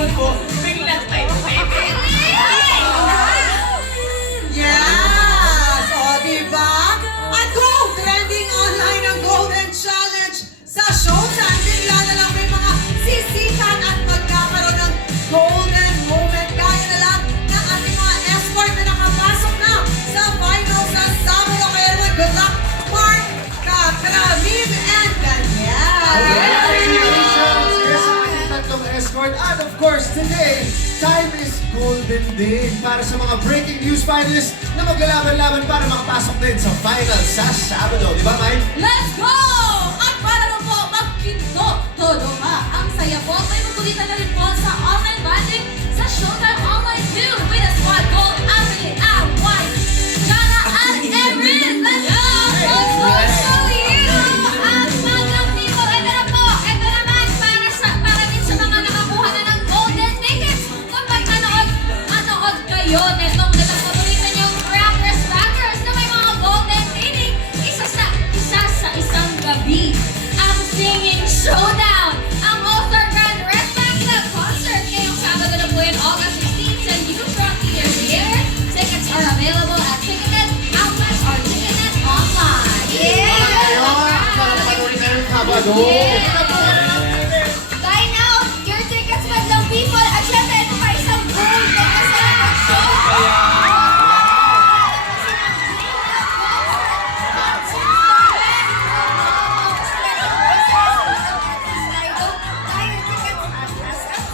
likod ko, biglang tayo. Yes! O, diba? At go! Trending online ang Golden Challenge sa Showtime. Bigla na lang may mga sisikan at magkakaroon ng golden moment. Gaya na lang ng ating mga escort na nakapasok na sa final sa Sabado. Kaya naman, good luck, Mark, Kakramim, and Daniel! Congratulations! Yes, ang ating tatlong escort. And of course, today, time is golden din para sa mga breaking news finalists na maglalaban-laban para makapasok din sa final sa Sabado. Di ba, Mike? Let's go! At para na po magpinto, todo pa. Ang saya po, may magulitan na rin po sa online banding sa Showtime Online 2 with a squad called Emily and White, Jana and Erin. Let's go! Let's go to you! Ang mga people, ito na po. Ito naman para din sa mga nakakuha na ng golden tickets. Kapag manood kayo netong paborito niyong rappers, backers na may mga golden ticket, isa sa isang gabi. Ang Singing Showdown, ang All-Star Grand Respect Club Concert ngayong Sabado na po yun, August 16 sa Neutron Theater. Tickets are available at Ticketed outlets or Ticketed online. Para mapanood kayo ng Sabado. Buy now your tickets, madlang people. At syempre, ito pa isang gold na kasama show.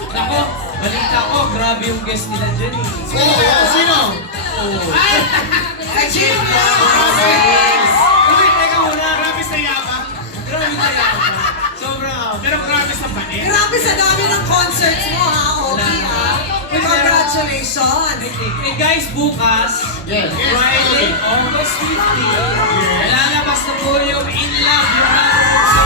Nako, balita ko, grabe yung guest nila dyan eh. Sino? Sa Jim Uy, teka muna. Grabe sa yabang. Grabe na yan. Sobrang Pero grabe sa panin. Grabe sa dami ng concerts mo, ha, Ogie, ha? Congratulations! Eh guys, bukas, Yes. Friday, August 15, lalabas na po yung In Love, yung album sa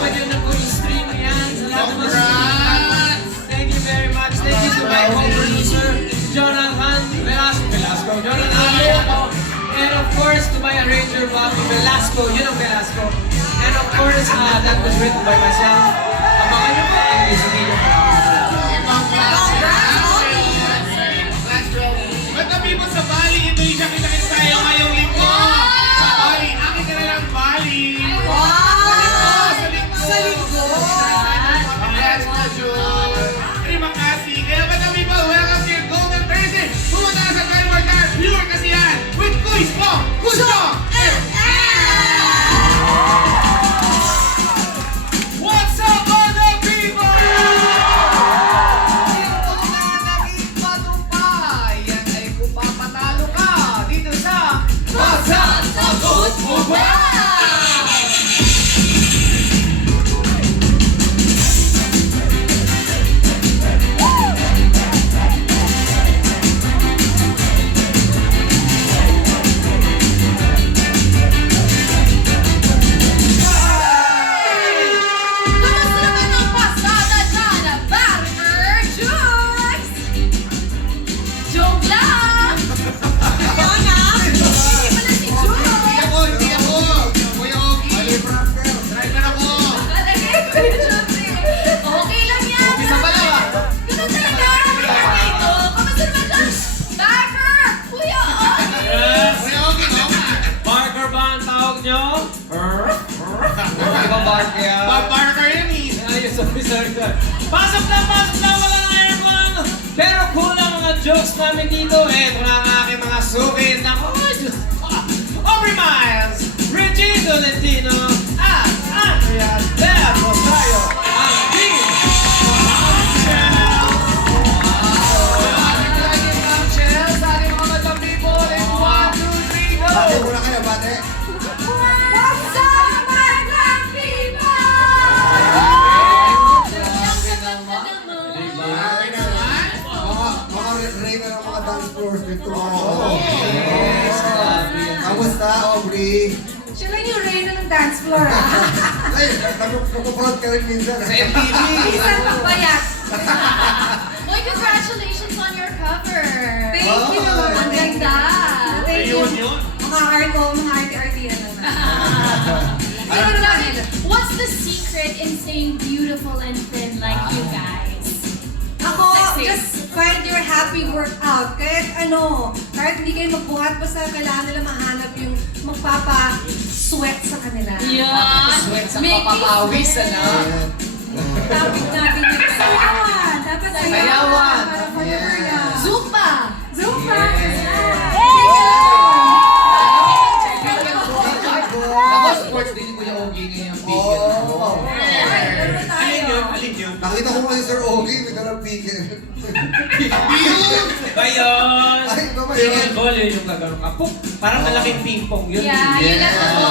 pwede na po i-stream yan sa lahat ng mga streaming. Thank you very much. Thank you to my co-producer, Jonathan Velasco. Jonathan Velasco. And of course, to my arranger, Bobby Velasco. Yun ang Velasco. And of course, that was written by myself. Abangan nyo po ang music video. But the people sa Bali, Indonesia, kita-kits tayo ngayong linggo. Sa Bali, akin ka na lang Bali. Wow! Sa linggo. Sa linggo! Congratulations. Terima kasih. Kaya ba the people, welcome to your Golden Thursday. Pumunta ka sa Timework na pure kasi yan. With Kuis po, Gusto, and What's up, all the people? Ito na naging matumpay. Yan ay kung papatalo ka dito sa Sagot mo ba? Kamusta naman ang pasada dyan, Barber Juice? Joke lang! Yana! Hindi pa na si Juice! Hindi ako. Kuya Ogie. Driver ako. Okay lang yan! Isa pa lang ah. Ganun talaga! Dito! Kamusta naman dyan, Barber? Kuya Ogie! Kuya Ogie, no? Barker ba ang tawag nyo? Di ba Barker yan? Bob Barker yan eh. Ayos, sorry. Pasok na, wala na aircon! Pero cool ang mga jokes namin dito. Eto na ang aking mga sukin. Ako, Diyos ko. Aubrey Miles, Reggie Tolentino, at Andrea Del Rosario. Ang team! Sa ating mga madlang people. And 1, 2, 3, go! Bate muna kayo, bate. What's up, my black people? Mga reyna ng mga dance floors dito. Kamusta, Aubrey? Siya lang yung reyna ng dance floor, ha? Ay, nagpuproud ka rin minsan. Sa MTV. Isang pagbayat. Boy, congratulations on your cover! Thank you! Ang ganda! Thank you. Yun. Mga arte-arte na naman. So, what's the secret in staying beautiful and thin like you find your happy workout. Kahit ano, kahit hindi kayo magbuhat, basta kailangan nila mahanap yung magpapa-sweat sa kanila. Yeah. Sweat sa Making papapawis, sweat. ano? Topic natin yung sayawan. Dapat Sayawan. sayawan. Para for your Yeah. workout. Zumba. Zumba. Tapos sports din ni Kuya Ogie ngayon. Oo. Alin yun? Alin yun? Nakita ko nga si Sir Ogie, may dalang pigil. Ba yun? Ay, iba ba Single yun? ball yun yung gagano ka. Puk! Parang malaking ping-pong yun. Yeah, yun lang ako.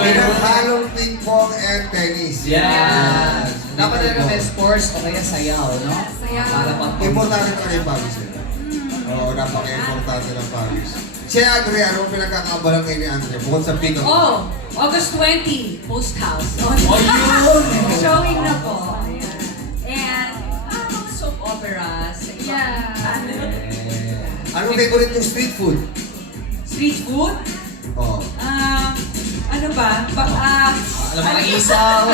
Pinaghalong ping-pong and tennis. Yeah. Dapat talaga may sports o kaya sayaw, no? Sayaw. Para pag Importante na yung pagis nila. Oo, napaka-importante ng pagis. Si Andre, anong pinagkakabalang ngayon ni Andre? Bukod sa pick-up. Oh, August 20, Post House. Oh, yun! Showing na po. Ayan. And, mga soap operas. Yeah. Anong favorite yung street food? Street food? Oo. Ano ba? alam mo, isaw,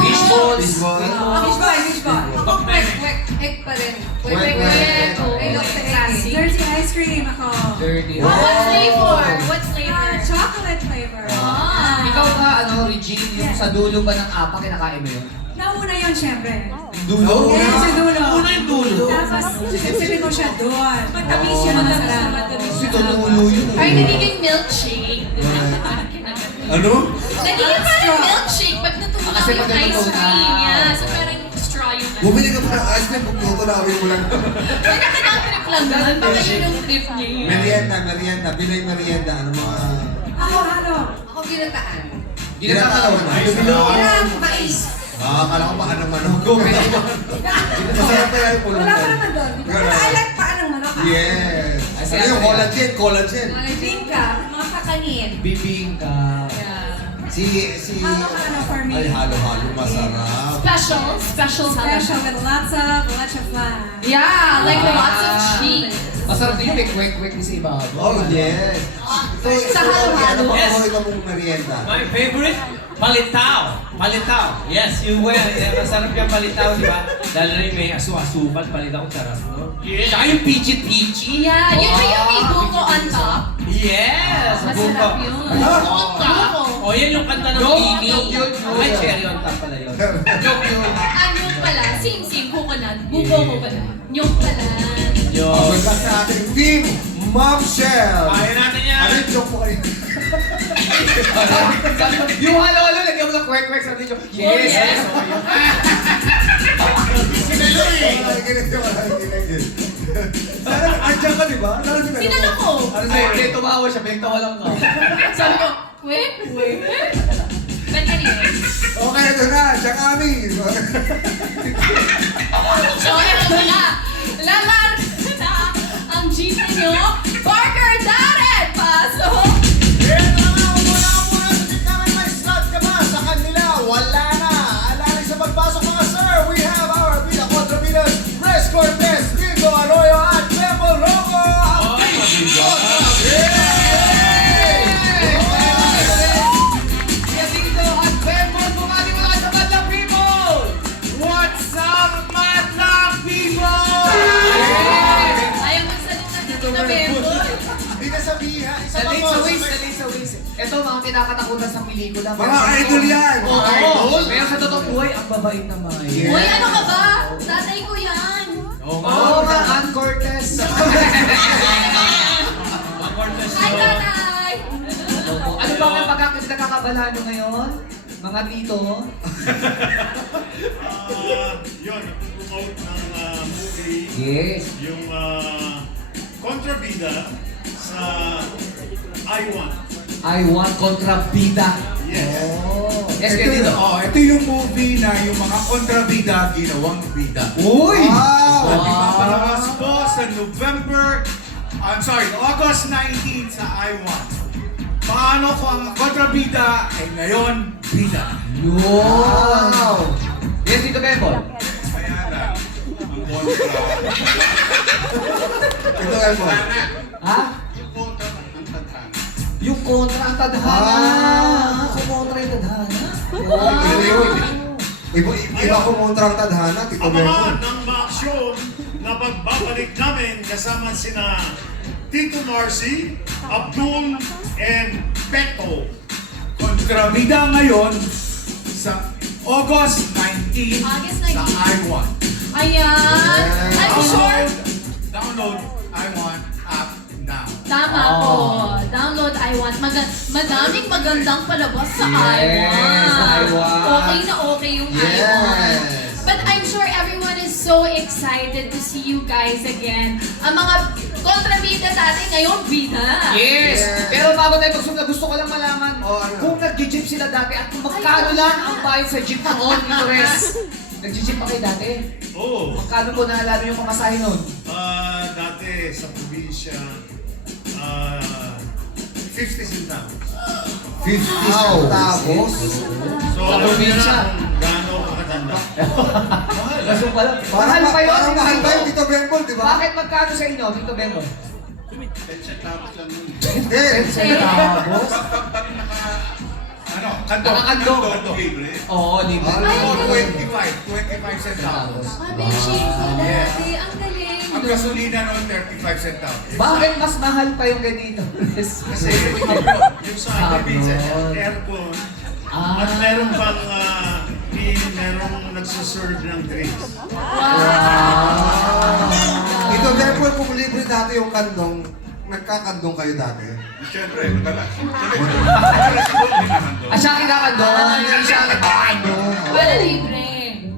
fishballs, Fishball. Fishball. Egg pa rin. Wek-wek. Dirty ice cream ako. dirty. What flavor? What Ah, flavor? chocolate flavor. Ikaw ba, Regine, yung sa dulo ba ng apa, kinakain mo yun? Nauna yun, syempre. Dulo? Yan sa dulo. Una yung dulo. Tapos, sisipin ko siya doon. Matamis siya, masarap. Kasi tululo yun. Ay, nagiging milkshake. Ano? Nagiging parang milkshake pag natutunaw Kasi yung pag ice natutunaw. cream. Yeah, so parang straw yung Bumili ka pa ng ice cream, kung tutunawin mo lang. May nakaka-trip lang doon. Baka yun yung trip niya yun. Merienda. Pinoy merienda. Ano mga... Ano? Ako ginataan. Ginagawa mo. Hirap, mais. Akala ko pa anong manok. Masarap kaya yung pulong. Wala pa naman doon. Pero I like paan ng manok ah. Yes. Ano yung collagen? Mga bingka, mga kakanin. Bibingka. Si... Halo-halo for me. Ay, halo-halo. Masarap. Special salad. Special with lots of fun. Yeah, like lots of cheese. Masarap din yung may kwek-kwek ni sa ibabaw. Oh, yes. So, Sa halo-halo. Ano Yes. pa ito mong merienda? My favorite? Palitaw. Yes, yung masarap yung palitaw, di ba? Dahil rin may asu-asukan, palitaw, sarap, no? Yes. Tsaka yung peachy. Yeah, yun ba yung may buko on top? Yes! Masarap buko. yun. Buko. O, yan yung kanta ng Pini. Yun. Ay, cherry on top pala yun. Nyog pala. Same. Coconut. Buko ko pala. Nyog pala. Yun. Mula sa ating team, Mom Shell. Kaya natin yan. Ano yung joke mo kanina? Yung halo-halo, lagyan mo ng kwek-kwek sa video. Yes! Yes. Sana andyan ka, di ba? Sana si Melo. Sinalo ko. Ano Ay, sa'yo? hindi, tumawa siya. Pinagtawa lang ka. Sabi ko, wait. But anyway. Okay, ito na. Siya kami. So, ito na. Lahat na ang jeep ninyo. Parker Darren! Pasok! Ito na nga, muna sa tingnan may slot ka ba? Sa kanila, wala na. Alalay sa pagpasok mga sir, we have our Vida Contravidas, Res Cortez, Rico Arroyo, at Memo Romo. Ay, mabigat. Yes, dito at Bemon, bumati mo lahat sa Madlang People! What's up, Madlang people? Ayaw magsalita dito na Bembo. Hindi ka sabihan. Isa pa Dali po. sa waist. Ito, mga kinakatakutan sa pelikula. Mga idol yan. Oo, Mga idol. pero sa totoong buhay, ang babait naman. Yeah. Uy, ano ka ba? Tatay ko yan. Oo nga. Oo nga, Ann Cortez. Ang Cortez Hi, yun. tatay! Ano ba ang pagkakabalahan nyo ngayon? Mga tito? Yun, quote ng movie, Yes. yung kontrabida sa I Want. I want kontrabida. Yes. Oh. Yes, Ito, kaya dito. ito yung movie na yung mga kontrabida ginawang bida. Uy! Wow. Ipapalabas po sa August 19 sa I Want. Paano kung ang kontrabida ay ngayon bida? Yun! Wow. Yes, dito Bemon. Kaya lang, ang kontra, Ito nga po. Ha? yung kontra ng tadhana. Yung kontra ang tadhana. Ah. Kumontra yung tadhana. Iba kumontra ang tadhana, Tito Abangan Bemon. ng maaksyon na pagbabalik namin kasama sina Tito Marcy, Abdul, and Beto. Kontrabida ngayon sa August 19 August sa 19. I1. Ayan. I'm sure. Download I1 app now. Tama po. Download I Want. Madaming magandang palabas sa Yes, I Want. I Want. Okay na okay yung I Want. But I'm sure everyone is so excited to see you guys again. Ang mga kontrabida dati ngayon, bida. Yes! Pero bago tayo magsunod, gusto ko lang malaman ano? kung nag-jeep sila dati at kung magkano lang ang bayad sa jeep noon, Tito Res. Nag-jeep pa kayo dati? Oo. Magkano po naalala yung pamasahe noon? Dati sa probinsya, 50 centavos. 50 centavos. So, Sa alam niyo probinsya. na kung gaano kakatanda. Kaso pala, mahal pa yun. Parang mahal pa yun, Tito Bembol, di ba? Bakit magkano sa inyo, Tito Bembo? 10 centavos lang yun. 10 centavos? Ano? Kandong. Nakakandong. Kandong. Libre. Oo, libre. Oo, 25 centavos. Ah, Benching dati. Ang galing. Ang gasolina noon, 35 centavos. Bakit mas mahal pa yung ganito? Kasi yung sa probinsya, aircon. At meron pang merong nagsaserve ng drinks. Ito, Bembol, kung libre dati yung kandong, nagkakandong kayo dati. Siyempre, madala. Ah, siya kinakandong? Hindi siya nagkakandong. Wala libre.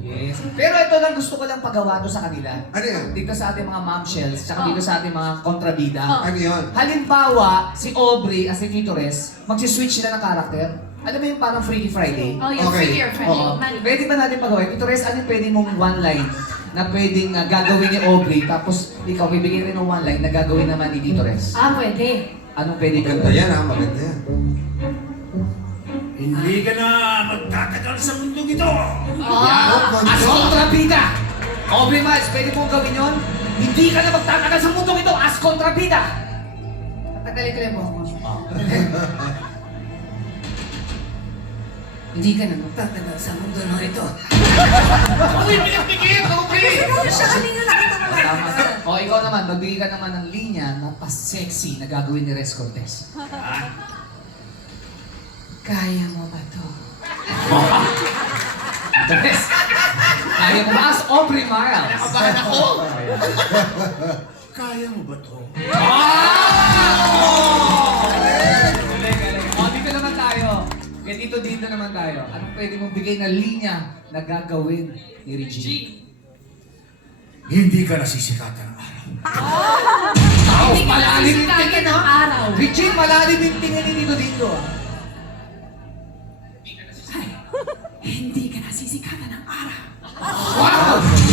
Yes. Pero ito lang gusto ko lang pagawa to sa kanila. Ano yun? Dito sa ating mga momshells, tsaka dito sa ating mga kontrabida. Ano yun? Halimbawa, si Aubrey at si Tito Res, magsiswitch sila ng karakter. Alam mo yung parang Freaky Friday? Oh, yung Okay. figure friendly. Oo. Pwede ba natin pagawa? Tito Res, ano yung pwede mong one line na pwedeng gagawin ni Aubrey, tapos ikaw bibigyan rin ng one line na gagawin naman ni Tito Res? Ah, pwede. Anong pwede Maganda gawin? yan, ha? Maganda yan. Hindi ka na magtatagal sa mundong ito. As kontrabida! Aubrey Miles, pwede mong gawin yun? Hindi ka na magtatagal sa mundong ito as kontrabida! Tagalin mo ako. Hindi ka na magtatagal sa mundo na ito. Uy, pinagpikit! Aubrey! Siya kanina nakita ko lang. Tama. O, ikaw naman, magbigay ka naman ng linya na pa-sexy na gagawin ni Res Cortez. Kaya mo ba to? Res, kaya mo ba? As Aubrey Miles. Nakabahan ako! Kaya mo ba to? O, dito naman tayo. Kaya dito naman tayo. Anong pwede mong bigay na linya na gagawin ni Regine? Hindi ka nasisikatan ng araw. Hindi ka malalim yung nasisikatan tingin, ng ha? araw. Regine, malalim yung tingin ni Dito, ha? Hindi ka nasisikatan ng araw.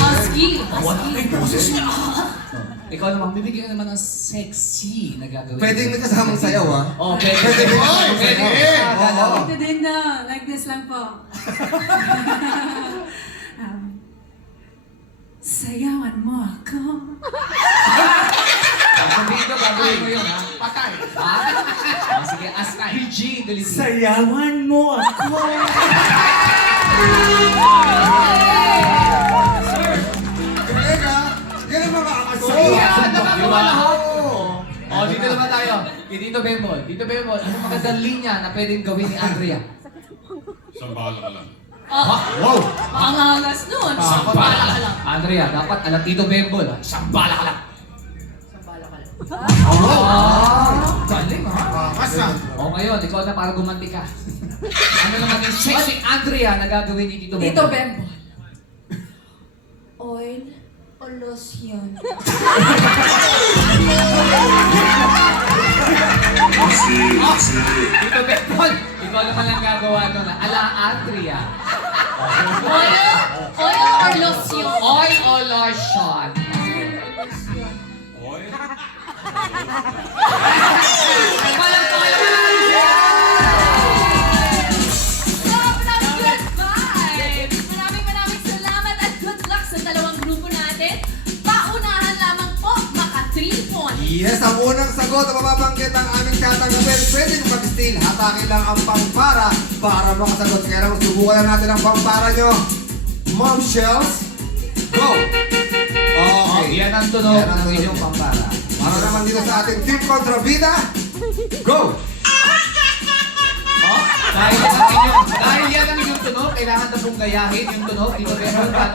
Husky. Husky. Ikaw naman, bibigyan ka naman ng sexy na gagawin. Pwedeng may kasamang sayaw, ha? Oh, pwede. Pwede ba? Pwede. Oo. Ito din na, like this lang po. Sayawan mo ako. Dito, gagawin mo yun, ha? Patay. Ha? Oh, sige, ask Regine, dali. Sayawan mo ako. Teka, ganun mga akaso. Yan, nakagawa lahat. Oh, dito naman tayo. Kay Tito Bembol. Tito Bembol, ano magandang linya na pwedeng gawin ni Andrea? Sambala ka lang. Wow! Ang angas nun. Sampala ka lang. Andrea, dapat alam Tito Bembol, ha? Sambala ka lang. Galing, ha? Masa. O ngayon, ikaw na para gumanti ka. Ano naman yung sexy Andrea na gagawin ni Tito Bembol? Tito Bembo. Oil o lotion? Tito Bembol, ikaw naman ang gagawa nun, ha? Ala Andrea. Oil? Oil or lotion? Oil o lotion? Oil? Walang oil! Sobrang good vibes! Maraming salamat at good luck sa dalawang grupo natin. Paunahan lamang po, maka 3 points. Yes, ang unang sagot na mababanggit ang aming tatanggapin. Pwede nyo mag-steal. Hatakin lang ang pampara para makasagot. Kaya naman subukan na natin ang pampara nyo. Mom Shells, go! Okay. Yan ang tunog ng inyong pampara. Para naman dito sa ating Team Kontrabida. Go! Oh, dahil yan ang inyong tunog, kailangan na pong gayahin yung tunog. Dito meron pa.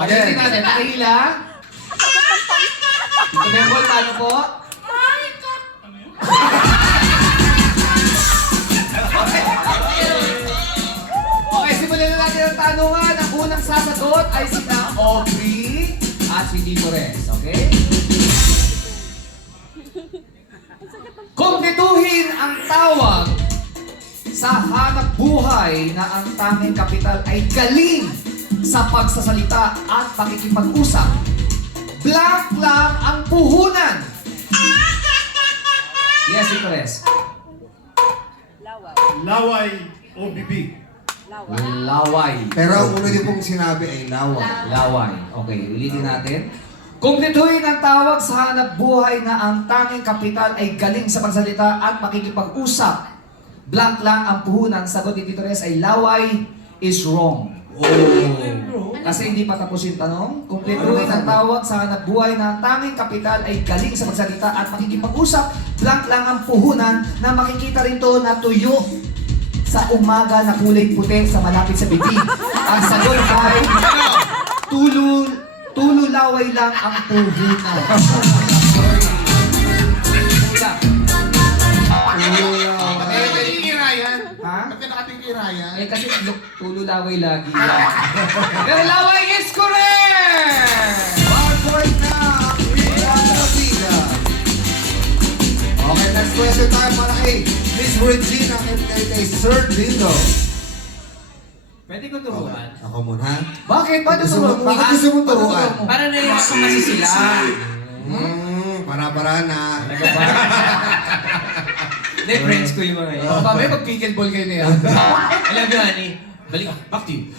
Okay, hindi natin. Nakahila. Dito meron, paano po? Okay, simulan na natin ang tanungan. Ang unang sasagot ay sina Aubrey at si Tito Rez. Okay? Kumpletuhin ang tawag sa hanap buhay na ang tanging kapital ay galing sa pagsasalita at pakikipag-usap. Blank lang ang puhunan. Yes, Tito Rez. Laway OBB. Laway. Pero ang una niyo pong sinabi ay lawa. Laway. Okay, ulitin natin. Kumpletuhin ang tawag sa hanap buhay na ang tanging kapital ay galing sa pagsalita at makikipag-usap. Blank lang ang puhunan. Sagot ni Tito Rez ay laway is wrong. Kasi hindi pa tapos yung tanong. Kumpletuhin ang tawag sa hanap buhay na ang tanging kapital ay galing sa pagsalita at makikipag-usap. Blank lang ang puhunan na makikita rito na tuyo sa umaga na kulay puti sa malapit sa bibig. Ang sagot ay tululaway lang ang puhunan. Ba't nakatingkira yan? Ha? Ba't nakatingkira yan? Eh kasi tululaway lagi. Pero laway is correct! 1 point na ang Team Kontrabida. Okay, next question tayo para kay Miss Regina and kay Sir Lindo. Pwede ko turuan? Ako muna. Bakit? Ba't tuturuan mo? Bakit gusto mong turuan? Para naiyak ko kasi sila. Para-para na. Hindi, friends ko yung mga yun. Mamaya mag-pickleball kayo na yan. Alam niyo, honey, balik, back to you.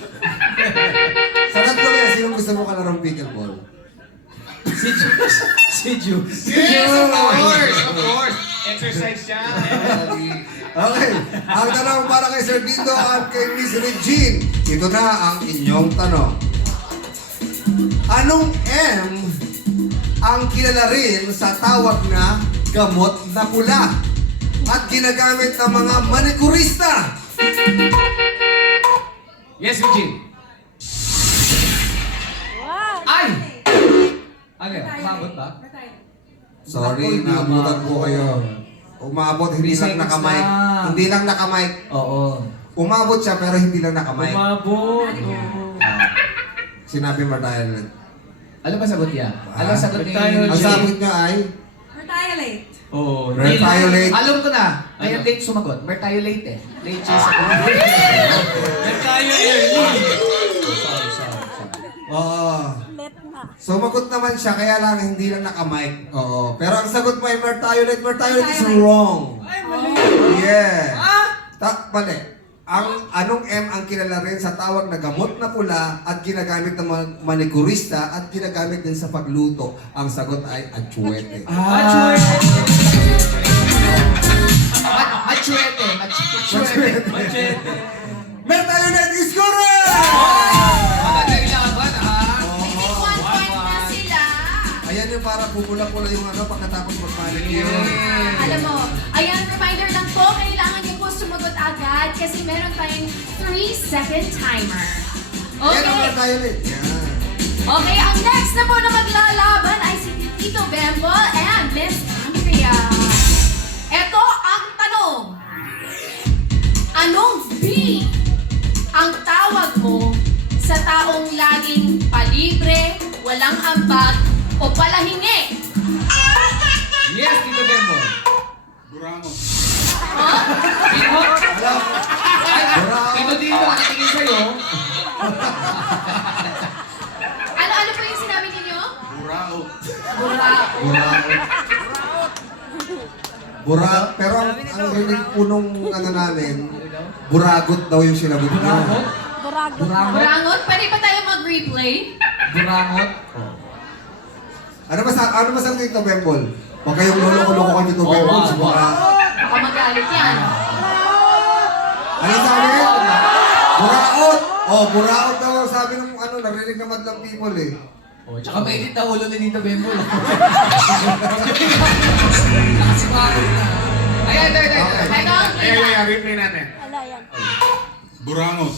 Sa tatlo yan, sino gusto mo kalarong pickleball? Si Juice. Si Juice. Yes, of course! Of course! Exercise siya. Okay, ang tanong para kay Sir Lindo at kay Miss Regine. Ito na ang inyong tanong. Anong M ang kilala rin sa tawag na gamot na pula at ginagamit ng mga manikurista? Yes, Eugene. Ay! Ano yan? Umabot ba? Sorry, naabutan po kayo. Umabot, hindi lang nakamike. Hindi lang nakamike. Oo. Umabot siya pero hindi lang nakamike. Umabot. Sinabi Martayan. Ano ba sagot niya? Ano sagot ni... Ang sagot niya ay Retaliate. Oo. Retaliate. Alam ko na. Kaya late sumagot. Mertiolate eh. Late siya sa Nagtayo early. Oo. Sumagot naman siya, kaya lang hindi lang nakamike. Oo. Pero ang sagot mo ay Mertiolate. Mertiolate is wrong. Ay, mali. Yeah. Mali. Anong M ang kilala rin sa tawag na gamot na pula at ginagamit ng mga manikurista at ginagamit din sa pagluto? Ang sagot ay atsuete. Machuete. Machete. Mertiolate is correct! Magandang laban ha? May 1 point na sila. Ayan yung para pumula-pula yung ano pagkatapos magpalit yun. Alam mo, ayan, reminder lang po, kailangan niyo po sumagot agad kasi meron tayong 3-second timer. Ayan ang Okay. Mertiolate. Yan. Okay, ang next na po na maglalaban ay si Tito Bembol and Miss Andrea. Ito ang tanong. Anong B ang tawag mo sa taong laging palibre, walang ambag, o palahingi? Yes, Tito Bembo. Durango. Huh? Tito? Ay, Tito Dino, nakatingin sa'yo. Ano po yung sinabi ninyo? Burao. Burak. Pero ang rinig punong ano namin, buragot daw yung sinagot niya. Burangot? Burangot? Pwede ba tayo mag-replay? Burangot? Ano ba sa dito, Bembol? Huwag kayong lolo-lolo ko dito, Bembol. Baka magalit yan. Ano sabi? Buraot! Oh, buraot daw ang sabi ng ano, narinig ng madlang people eh. Oh, tsaka mainit na ulo ni Tito Bembol. Nakasimangot na. Ayan. Ito ang bida. Ay, replay natin. Burangot.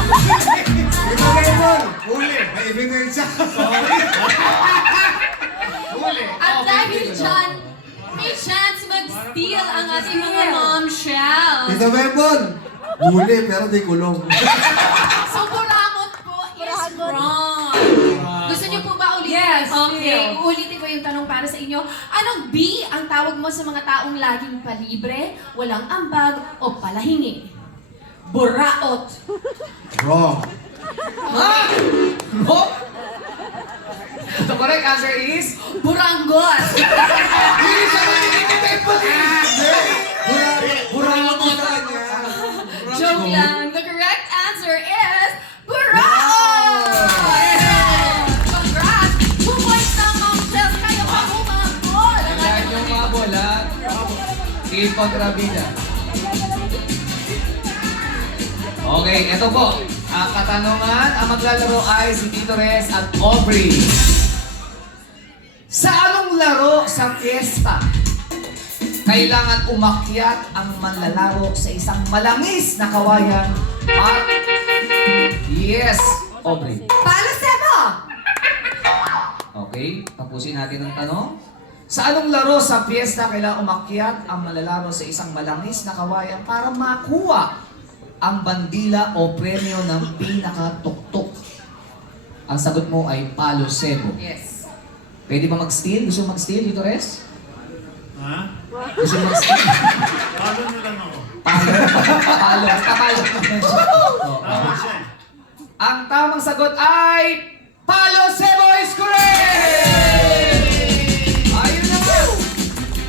Ito Bembol! Huli. May ibigay siya. Huli. At dahil dyan, may chance mag-steal ang ating mga momshells. Ito Bembol! Huli pero di kulong. So, burangot po is wrong. Gusto niyo po ba ulitin? Yes, Okay, yeah. uulitin ko yung tanong para sa inyo. Anong B ang tawag mo sa mga taong laging palibre, walang ambag, o palahingi? Buraot. Wrong. No? The correct answer is... Buranggot. Hindi siya makinig ni Bembol! Burangot mo sa kanya. Joke lang. The correct answer is buraot. Congrats! 2 points na momshells. Kayo pa umabol. Ang Lahat ating yung mga mga bola. Team kontrabida. Okay, ito po. Ang katanungan, ang maglalaro ay si Tito Rez at Aubrey. Sa anong laro sa fiesta, kailangan umakyat ang manlalaro sa isang malangis na kawayan at... Yes, Aubrey. Palo Sebo! Okay, tapusin natin ang tanong. Sa anong laro sa piyesta kailangan umakyat ang malalaro sa isang malangis na kawayan para makuha ang bandila o premyo ng pinakatuktok? Ang sagot mo ay Palo Sebo. Yes. Pwede ba mag-steal? Gusto mo mag-steal, Tito Rez? Ha? Gusto mo mag-steal? Paano nyo lang ako? Palo. Palo. Kapalo naman siya. Tama siya eh. Ang tamang sagot ay Palo Sebo is correct! Ayun na po!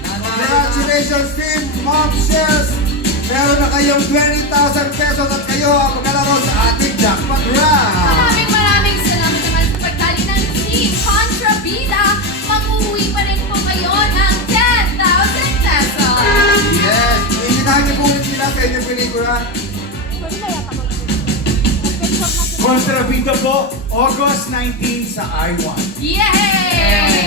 Congratulations Team Momshells! Meron na kayong 20,000 pesos at kayo ang maglalaro sa ating jackpot round! Maraming salamat naman sa pagtali ng Team Contrabida. Mag-uwi pa rin po kayo ng 10,000 pesos. Yes! Iinitahan niyo po ulit sila sa inyong pelikula. Kontrabida po, August 19 sa I1. Yay!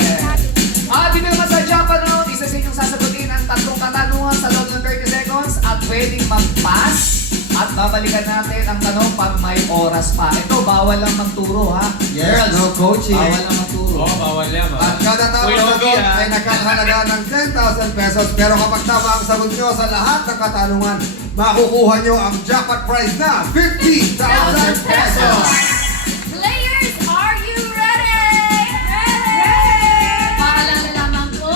At dito naman sa Japan Round, isa sa inyong sasagutin ang 3 katanungan sa loob ng 30 seconds at pwedeng mag-pass. At babalikan natin ang tanong pag may oras pa. Ito, bawal lang magturo ha. Yes, no coaching. Bawal lang magturo. bawal yan. At kada tamang sagot ay nagkakahalaga ng 10,000 pesos. Pero kapag tama ang sagot nyo sa lahat ng katanungan, makukuha nyo ang jackpot prize na 50,000 pesos! Players, are you ready? Ready! Paalala lamang po,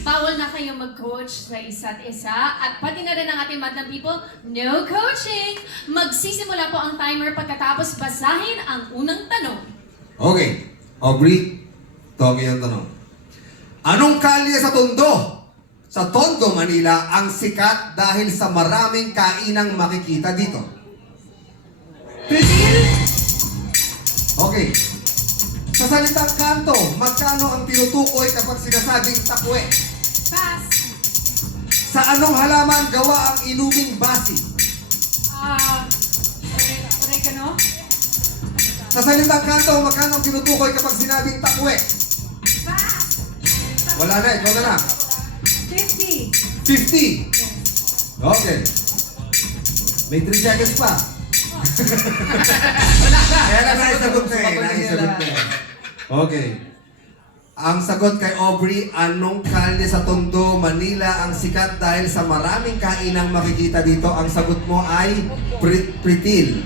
bawal na kayong mag-coach sa isa't isa. At pati na rin ang ating madlang people, no coaching. Magsisimula po ang timer pagkatapos basahin ang unang tanong. Okay, Aubrey, Togi ang tanong. Anong kalye sa Tondo? Sa Tondo, Manila, ang sikat dahil sa maraming kainang makikita dito. Okay. Sa salitang kanto, magkano ang tinutukoy kapag sinasabing takwe? Pass. Sa anong halaman gawa ang inuming basi? Oregano? Sa salitang kanto, magkano ang tinutukoy kapag sinabing takwe? Pass. Wala na, ikaw na lang. 50. 50. Okay. May 3 seconds pa. Kaya na naisagot na eh. Naisagot na eh. Okay. Ang sagot kay Aubrey, anong kalye sa Tondo, Manila ang sikat dahil sa maraming kainang makikita dito? Ang sagot mo ay Pritil.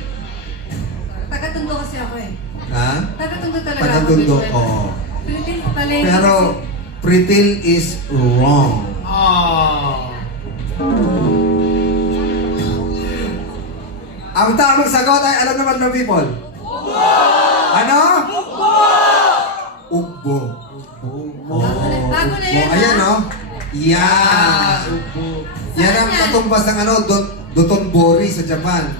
Taga-Tondo kasi ako eh. Ha? Taga-Tondo talaga ako. Taga-Tondo, Bishop. oo. Philippine palengke Pero kasi. Pritil is wrong. Ang tamang sagot ay alam naman ng people. Ano? Ugbo. Bago na yan, Ayan, ha? no? Yan. Yan ang katumbas ng Dotonbori sa Japan.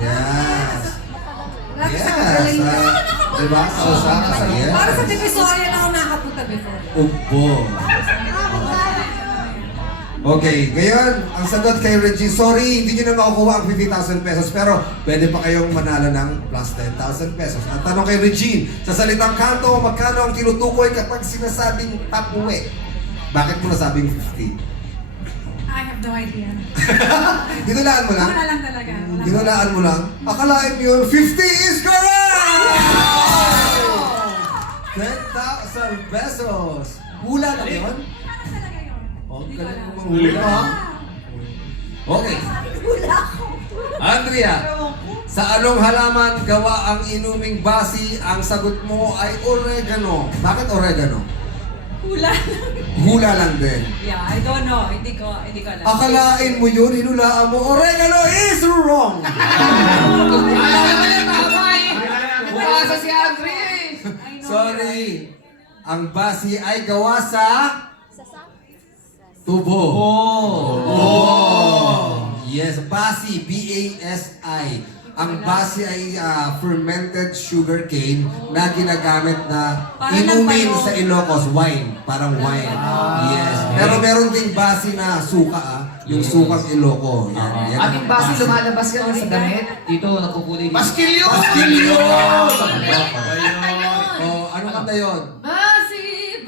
Yes. Lagi sa Yes. kagaling ko. Diba? Sa Osaka. Yes. Para sa Divisoria na ako nakapunta before. Ugbo. Okay, ngayon, ang sagot kay Reggie, sorry, hindi nyo na makukuha ang 50,000 pesos, pero pwede pa kayong manalo ng plus 10,000 pesos. Ang tanong kay Regine, sa salitang kanto, magkano ang tinutukoy kapag sinasabing tapuwe? Bakit mo nasabing 50? I have no idea. Hinulaan mo lang? Wala lang talaga. Wala. Hinulaan mo lang? Akalain mo yun, 50 is correct! 10,000 pesos! Hula lang yun? Ano talaga yun? Oh, Hindi ko galing alam. mo manghula. Okay. Andrea, sa anong halaman gawa ang inuming basi? Ang sagot mo ay oregano. Bakit oregano? Hula. Hula lang din. Yeah, I don't know. Hindi ko alam. Akalain mo yun, hinulaan mo, oregano is wrong! Buwasa si Andre! I know. Sorry. Ang basi ay gawa sa tubo. Oh. Yes, basi, B-A-S-I. Ang basi ay fermented sugar cane na ginagamit na Parang inumin nagbayo. sa Ilocos, wine. Parang wine. Yes. Pero meron ding basi na suka, yung sukang Iloco. Yan. Yan ang Ating basi lumalabas yan sa damit. Dito, nakukulay dito. Paskilyo! Paskilyo! Ayun. Oh, ano kanta yun? Basib!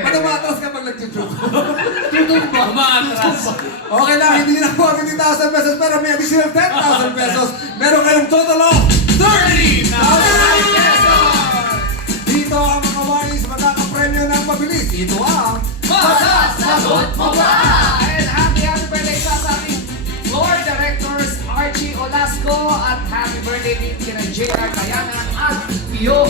Matumatras kapag nag-joke. Umatras. Okay lang, hindi na po 50,000 pesos pero may additional 10,000 pesos. Meron kayong total of 30,000 pesos! Dito ang mga wise magkakapremyo ng mabilis. Ito ang Masasagot mo ba? And happy birthday sa ating Lord Directors Archie Olasco at happy birthday din kina JR Kayanan at Pio